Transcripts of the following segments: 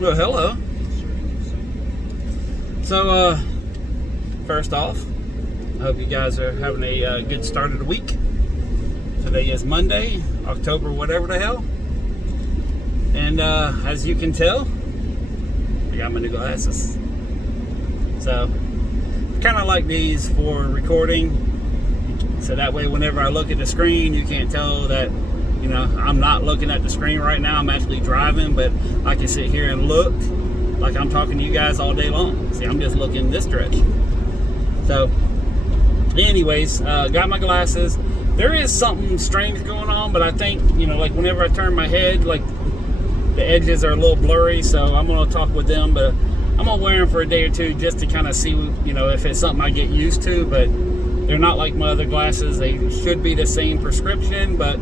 Well, hello. So, first off, I hope you guys are having a good start of the week. Today is Monday, October whatever the hell. And as you can tell, I got my new glasses. So, I kind of like these for recording. So that way whenever I look at the screen, you can't tell that, you know, I'm not looking at the screen right now. I'm actually driving, but I can sit here and look like I'm talking to you guys all day long. See, I'm just looking this direction. So, anyways, got my glasses. There is something strange going on, but I think, you know, like whenever I turn my head, like the edges are a little blurry, so I'm going to talk with them, but I'm going to wear them for a day or two just to kind of see, you know, if it's something I get used to, but they're not like my other glasses. They should be the same prescription, but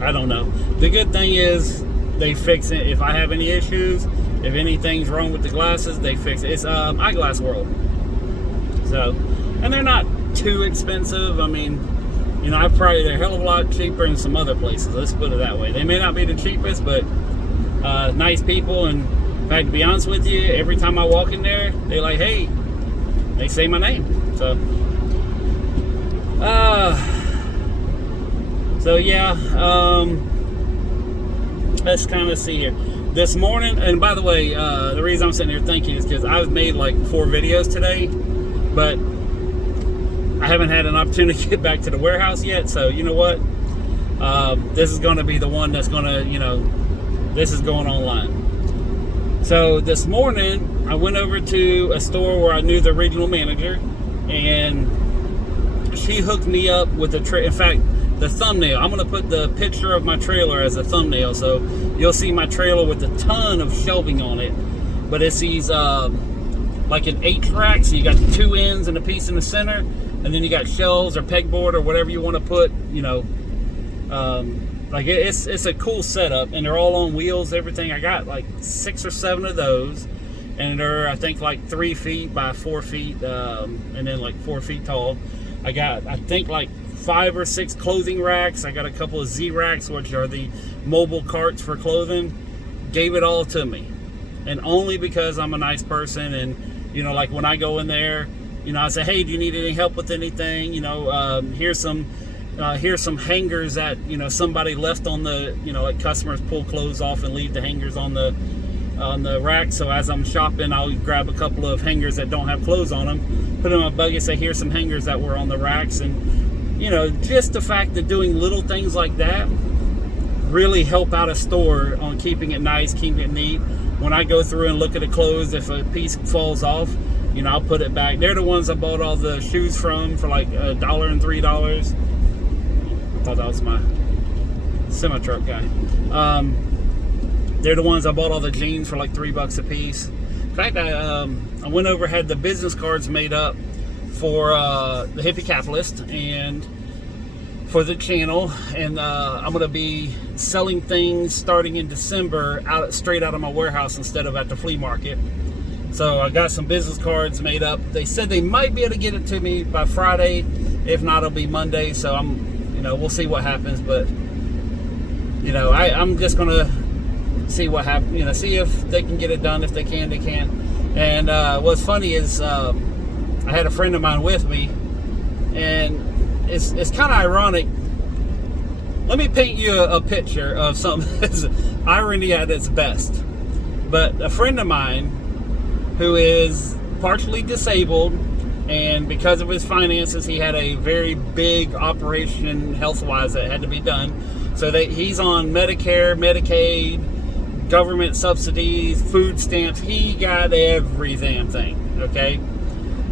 I don't know. The good thing is they fix it. If I have any issues, if anything's wrong with the glasses, they fix it. It's Eyeglass World. So, and they're not too expensive. I mean, you know, they're a hell of a lot cheaper in some other places. Let's put it that way. They may not be the cheapest, but nice people. And in fact, to be honest with you, every time I walk in there, they're like, hey, they say my name. So yeah, let's kind of see here. This morning, and by the way, the reason I'm sitting here thinking is because I've made like 4 videos today, but I haven't had an opportunity to get back to the warehouse yet. So you know what? This is going to be the one that's going to, you know, this is going online. So this morning, I went over to a store where I knew the regional manager, and she hooked me up with in fact, the thumbnail. I'm going to put the picture of my trailer as a thumbnail, so you'll see my trailer with a ton of shelving on it. But it's these like an H rack, so you got 2 ends and a piece in the center, and then you got shelves or pegboard or whatever you want to put. You know, like it's a cool setup, and they're all on wheels. Everything. I got like 6 or 7 of those, and they're I think like 3 feet by 4 feet, and then like 4 feet tall. I got I think like 5 or 6 clothing racks. I got a couple of Z racks, which are the mobile carts for clothing. Gave it all to me, and only because I'm a nice person. And you know, like when I go in there, you know, I say, hey, do you need any help with anything? You know, here's some hangers that, you know, somebody left on the, you know, like customers pull clothes off and leave the hangers on the rack. So as I'm shopping, I'll grab a couple of hangers that don't have clothes on them, put them in my buggy, say, here's some hangers that were on the racks. And you know, just the fact that doing little things like that really help out a store on keeping it nice, keeping it neat. When I go through and look at the clothes, if a piece falls off, you know, I'll put it back. They're the ones I bought all the shoes from for like $1 and $3. I thought that was my semi-truck guy. They're the ones I bought all the jeans for like $3 a piece. In fact, I went over, had the business cards made up for the Hippie Capitalist and for the channel, and I'm going to be selling things starting in December straight out of my warehouse instead of at the flea market. So I got some business cards made up. They said they might be able to get it to me by Friday. If not, it'll be Monday. So you know, we'll see what happens. But you know, I'm just going to see what happens. You know, see if they can get it done. If they can, they can. And what's funny is I had a friend of mine with me, and it's kind of ironic. Let me paint you a picture of something that's irony at its best. But a friend of mine who is partially disabled, and because of his finances, he had a very big operation health-wise that had to be done. So he's on Medicare, Medicaid, government subsidies, food stamps. He got every damn thing, okay?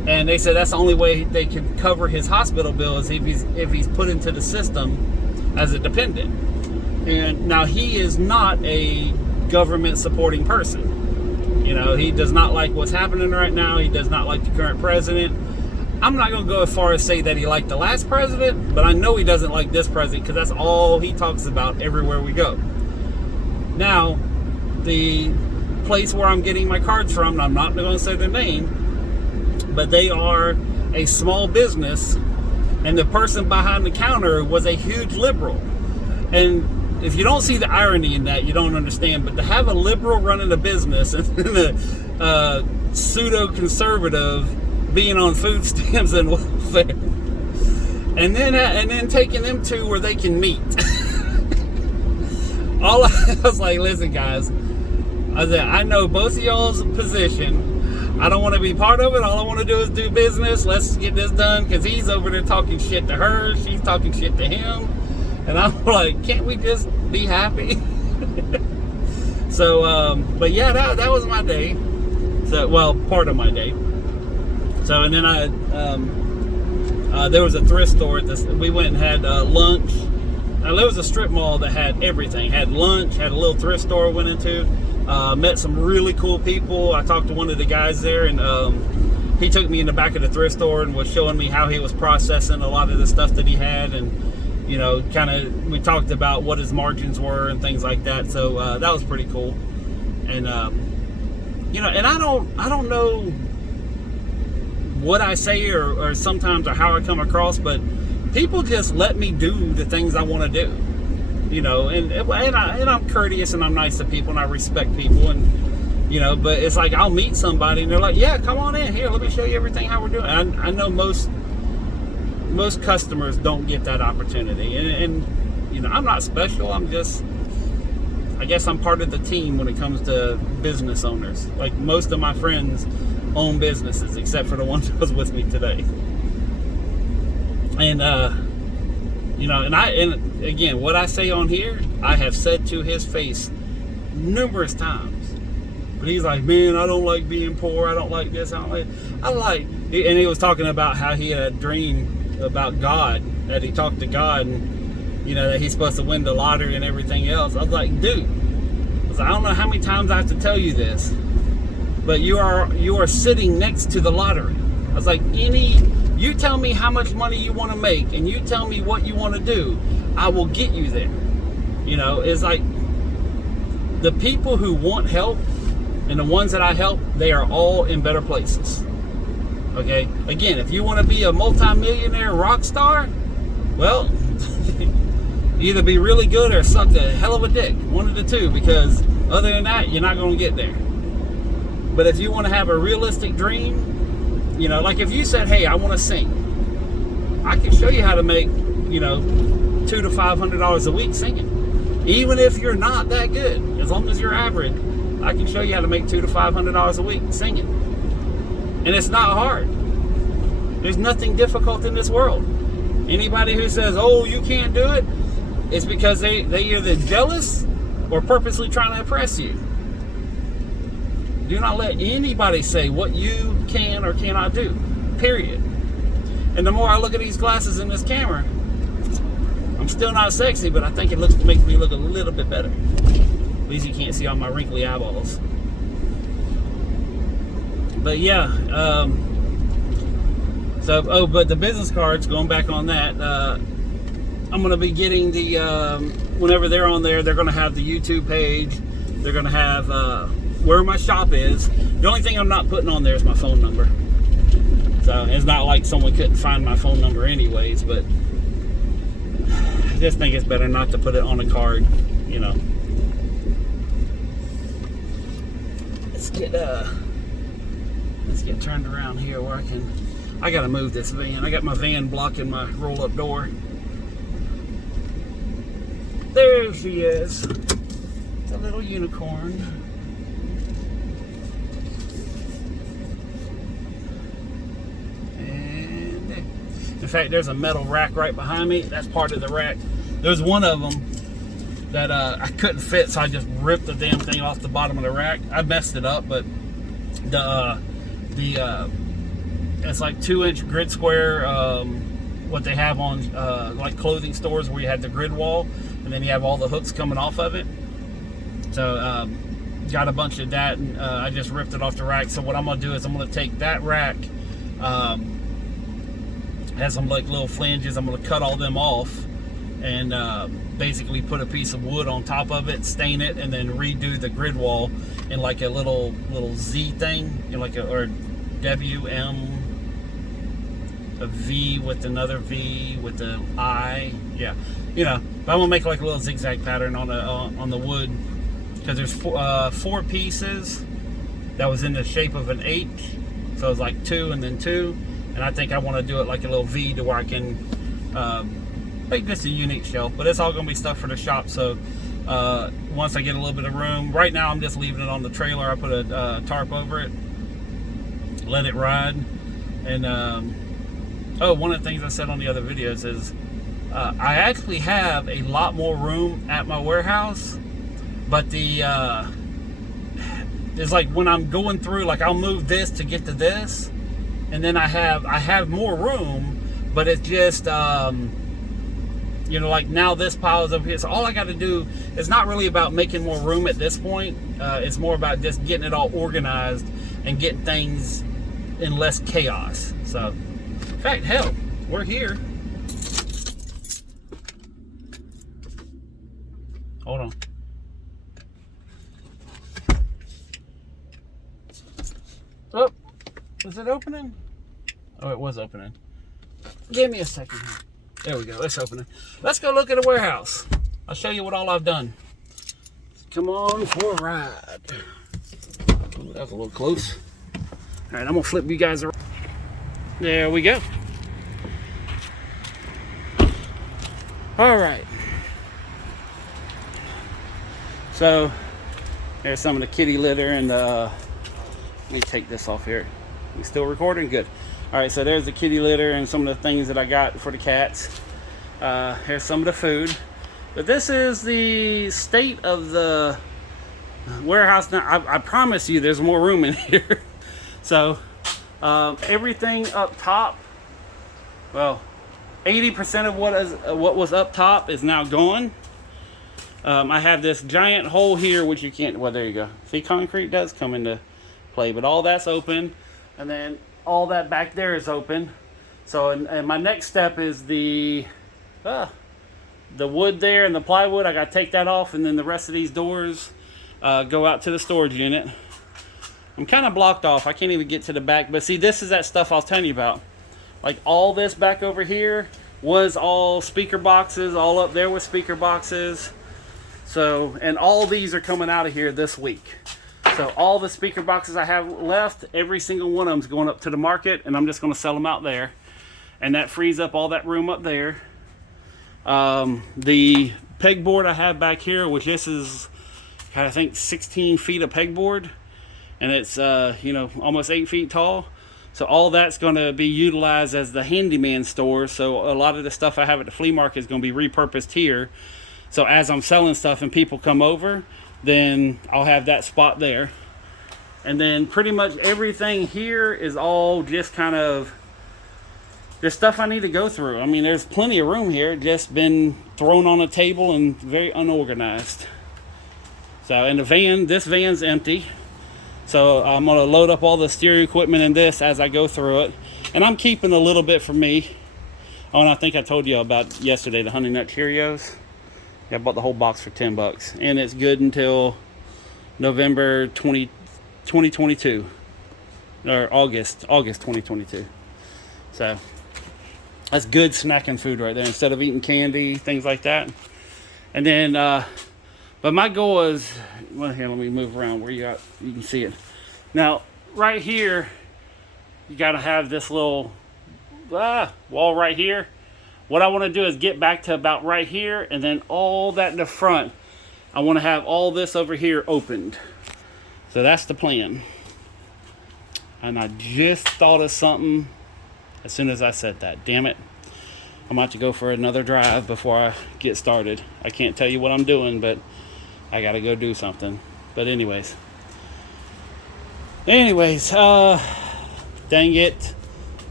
And they said that's the only way they can cover his hospital bill is if he's put into the system as a dependent. And now he is not a government supporting person. You know, he does not like what's happening right now. He does not like the current president. I'm not going to go as far as say that he liked the last president, but I know he doesn't like this president because that's all he talks about everywhere we go. Now, the place where I'm getting my cards from, and I'm not going to say their name, but they are a small business, and the person behind the counter was a huge liberal. And if you don't see the irony in that, you don't understand. But to have a liberal running a business and a pseudo-conservative being on food stamps and welfare, and then taking them to where they can meet. I was like, listen, guys. I said, I know both of y'all's position. I don't want to be part of it. All I want to do is do business. Let's get this done, because he's over there talking shit to her. She's talking shit to him. And I'm like, can't we just be happy? So, but yeah, that was my day. So, well, part of my day. So, and then there was a thrift store. We went and had lunch. Now, there was a strip mall that had everything. Had lunch, had a little thrift store I went into. Met some really cool people. I talked to one of the guys there, and he took me in the back of the thrift store and was showing me how he was processing a lot of the stuff that he had. And, you know, kind of, we talked about what his margins were and things like that. So that was pretty cool. And, you know, and I don't know what I say or sometimes or how I come across, but people just let me do the things I want to do, you know, and I'm courteous and I'm nice to people and I respect people, and, you know, but it's like I'll meet somebody and they're like, yeah, come on in here, let me show you everything how we're doing. I know most customers don't get that opportunity, and you know, I'm not special. I guess I'm part of the team when it comes to business owners. Like, most of my friends own businesses except for the one that was with me today. And you know, and again, what I say on here, I have said to his face numerous times. But he's like, man, I don't like being poor. I don't like this. And he was talking about how he had a dream about God, that he talked to God, and, you know, that he's supposed to win the lottery and everything else. I was like, dude, I don't know how many times I have to tell you this, but you are sitting next to the lottery. I was like, you tell me how much money you want to make, and you tell me what you want to do, I will get you there. You know, it's like the people who want help and the ones that I help, they are all in better places. Okay? Again, if you want to be a multi-millionaire rock star, well, either be really good or suck a hell of a dick. One of the two, because other than that, you're not going to get there. But if you want to have a realistic dream, you know, like if you said, hey, I want to sing, I can show you how to make, you know, $200 to $500 a week singing. Even if you're not that good, as long as you're average, I can show you how to make $200 to $500 a week singing. And it's not hard. There's nothing difficult in this world. Anybody who says, oh, you can't do it, it's because they either jealous or purposely trying to impress you. Do not let anybody say what you can or cannot do, period. And the more I look at these glasses in this camera, I'm still not sexy, but I think it makes me look a little bit better. At least you can't see all my wrinkly eyeballs. But yeah, but the business cards, going back on that, I'm going to be getting the, whenever they're on there, they're going to have the YouTube page. They're going to have where my shop is. The only thing I'm not putting on there is my phone number. So it's not like someone couldn't find my phone number anyways, but I just think it's better not to put it on a card, you know. Let's get turned around here where I gotta move this van. I got my van blocking my roll-up door. There she is. It's a little unicorn. And in fact, there's a metal rack right behind me. That's part of the rack. There's one of them that I couldn't fit, so I just ripped the damn thing off the bottom of the rack. I messed it up, but it's like 2-inch grid square, what they have on like clothing stores where you have the grid wall and then you have all the hooks coming off of it. So got a bunch of that, and I just ripped it off the rack. So what I'm gonna do is I'm gonna take that rack, has some like little flanges, I'm gonna cut all them off and basically put a piece of wood on top of it, stain it, and then redo the grid wall in like a little Z thing, in like or WM, a V with another V with the I, yeah, you know. I'm gonna make like a little zigzag pattern on the wood, because there's four pieces that was in the shape of an H, so it's like 2 and then 2, and I think I want to do it like a little V to where I can make this a unique shelf. But it's all gonna be stuff for the shop. So once I get a little bit of room, right now I'm just leaving it on the trailer. I put a tarp over it, let it ride. And oh, one of the things I said on the other videos is I actually have a lot more room at my warehouse, but it's like when I'm going through, like I'll move this to get to this, and then I have more room, but it's just you know, like now this pile is over here. So all I got to do is not really about making more room at this point. It's more about just getting it all organized and getting things in less chaos. So, in fact, hell, we're here. Hold on. Oh, was it opening? Oh, it was opening. Give me a second here. There we go, it's opening. Let's go look at the warehouse. I'll show you what all I've done. Come on for a ride. Ooh, that was a little close. All right, I'm gonna flip you guys around. There we go. All right. So, there's some of the kitty litter and the, let me take this off here. We still recording? Good. All right, so there's the kitty litter and some of the things that I got for the cats. Here's some of the food. But this is the state of the warehouse now. I promise you there's more room in here. So everything up top, well, 80% of what was up top is now gone. I have this giant hole here, which you can't, well, there you go. See, concrete does come into play, but all that's open. And then all that back there is open. So, and my next step is the wood there and the plywood. I got to take that off, and then the rest of these doors go out to the storage unit. I'm kind of blocked off. I can't even get to the back. But see, this is that stuff I was telling you about. Like all this back over here was all speaker boxes. All up there was speaker boxes. So, and all these are coming out of here this week. So all the speaker boxes I have left, every single one of them is going up to the market, and I'm just going to sell them out there. And that frees up all that room up there. The pegboard I have back here, which this is, I think, 16 feet of pegboard, and it's you know, almost 8 feet tall. So all that's going to be utilized as the handyman store. So a lot of the stuff I have at the flea market is going to be repurposed here. So as I'm selling stuff and people come over, then I'll have that spot there. And then pretty much everything here is all just kind of, there's stuff I need to go through. I mean, there's plenty of room here, just been thrown on a table and very unorganized. So, and the van, this van's empty. So I'm gonna load up all the stereo equipment in this as I go through it. And I'm keeping a little bit for me. Oh, and I think I told you about yesterday, the Honey Nut Cheerios. Yeah, I bought the whole box for $10, and it's good until November 2022, or August 2022. So that's good snacking food right there, instead of eating candy, things like that. And then, but my goal is, well, here, let me move around where you can see it. Now, right here, you got to have this little wall right here. What I want to do is get back to about right here, and then all that in the front, I want to have all this over here opened. So that's the plan. And I just thought of something as soon as I said that. Damn it. I'm about to go for another drive before I get started. I can't tell you what I'm doing, but I got to go do something. But anyways, dang it.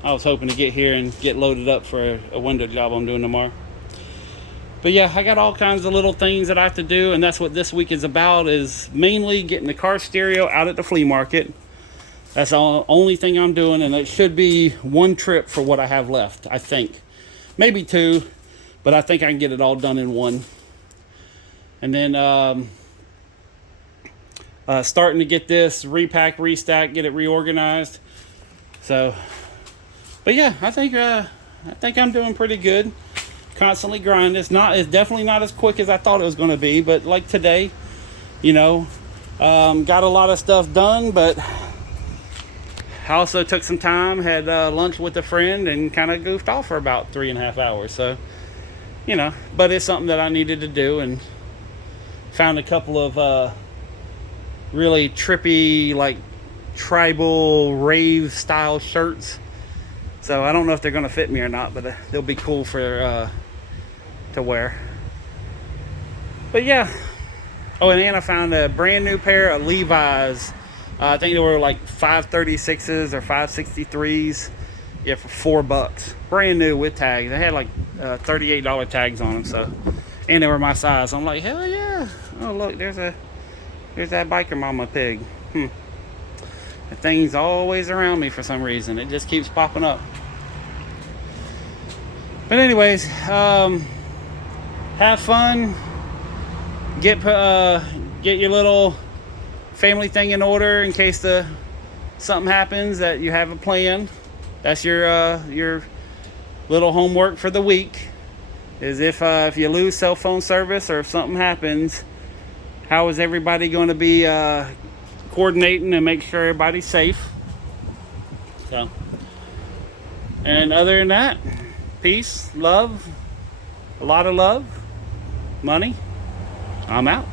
I was hoping to get here and get loaded up for a window job I'm doing tomorrow. But yeah, I got all kinds of little things that I have to do, and that's what this week is about, is mainly getting the car stereo out at the flea market. That's the only thing I'm doing, and it should be one trip for what I have left, I think. Maybe two, but I think I can get it all done in one. And then starting to get this repack, restack, get it reorganized. So, but yeah, I think I'm doing pretty good. constantly grinding. It's definitely not as quick as I thought it was going to be, but like today, you know, got a lot of stuff done, but I also took some time, had lunch with a friend, and kind of goofed off for about 3.5 hours. So, you know, but it's something that I needed to do, and found a couple of really trippy, like tribal rave style shirts. So I don't know if they're going to fit me or not, but they'll be cool for to wear. But yeah. Oh, and then I found a brand new pair of Levi's. I think they were like 536s or 563s. Yeah, for $4. Brand new with tags. They had like $38 tags on them. So, and they were my size. I'm like, hell yeah! Oh look, there's that biker mama pig. The thing's always around me for some reason. It just keeps popping up. But anyways, have fun. Get your little family thing in order in case something happens that you have a plan. That's your little homework for the week. Is if you lose cell phone service or if something happens, how is everybody going to be coordinating and make sure everybody's safe? So, and other than that, peace, love, a lot of love, money. I'm out.